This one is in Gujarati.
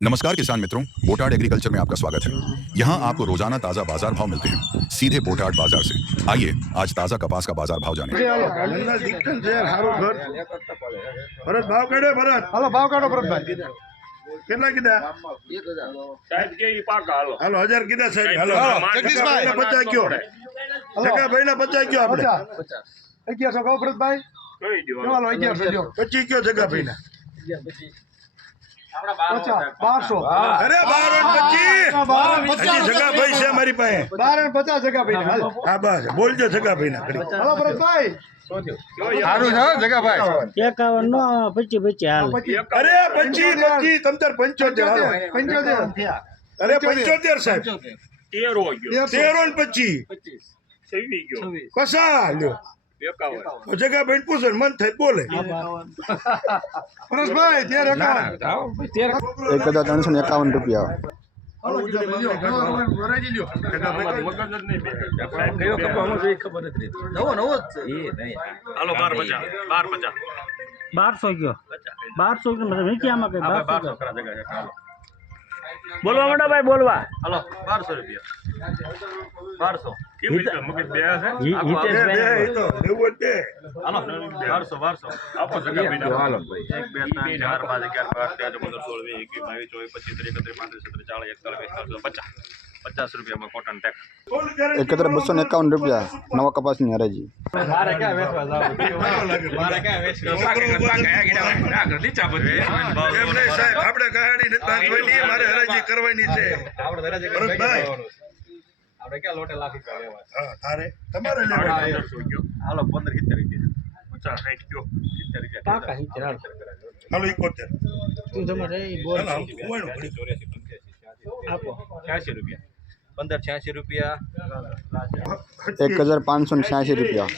नमस्कार किसान मित्रों, बोटाड एग्रीकल्चर में आपका स्वागत है। यहाँ आपको रोजाना ताजा बाजार भाव मिलते हैं, सीधे बोटाड बाजार से। आइए आज ताजा कपास का बाजार भाव जानें। भरत भाव काढे भरत હાલો ભાવ કાઢો ભરતભાઈ કેટલા કીધા સાહેબ કે ઈ પાકા હાલો હાલો 1000 કીધા સાહેબ હાલો જગદીશભાઈ 50 કયો જગા ભાઈ ના 50 કયો આપણે 1100 કહો ભરતભાઈ કહી દો ચાલો 1100 જો 25 કયો જગા ભાઈ ના આપડા 1200 અરે 12 25 હજી જગા ભાઈ છે મારી પાસે 12 50 જગા ભાઈ હાલ હા બસ બોલજો જગા ભાઈ ના કરી હાલો ભરતભાઈ સારું છે જગા ભાઈ 51 નો 25 હાલ અરે 25 તમ તાર 75 હાલો 75 અરે 75 સાહેબ 13 ગયો 13 ને 25 26 ગયો કસા લ્યો 51 જગા ભાઈ પૂછો મન થાય બોલે પરેશભાઈ 13 1351 રૂપિયા હાલો વરાજી લ્યો મગજ જ નહીં બે સાહેબ કયો કપામાં જોઈ ખબર નથી નવો જ છે એ નહીં હાલો 1250 1200 ગયો 1200 કે મતલબ નથી આમાં કઈ 1200 કરા જગા છે હાલો બોલવા માંડો ભાઈ બોલવા હાલો 1200 રૂપિયા 1200 કેવી રીતે મગજ બે છે હિતેશભાઈ એ તો એવું જ હાલો 1200 આપો જગા ભાઈ હાલો 1 2 3 4 5 11 12 13 15 16 20 21 22 23 24 25 30 40 41 42 50 રૂપિયામાં કોટન ટેક 11251 રૂપિયા નવા કપાસની હરાજી મારે ક્યાં વેચવા જાવ મારે ક્યાં વેચવા એમ નહીં સાહેબ આપણે કહાડી નથી બાંધવાની મારે હરાજી કરવાની છે ભરતભાઈ આપણે ક્યાં લોટે લાખી લેવા હા તારે તમારે લેવાનું હાલો 15 70 રૂપિયા 50 60 ગયો 70 રૂપિયા પાકા હિતેર હાલ હાલો 71 તું તમારે એ બોલ હાલો આમ કુવાનું પડી 84 આપો 86 રૂપિયા 15 86 રૂપિયા 1586 રૂપિયા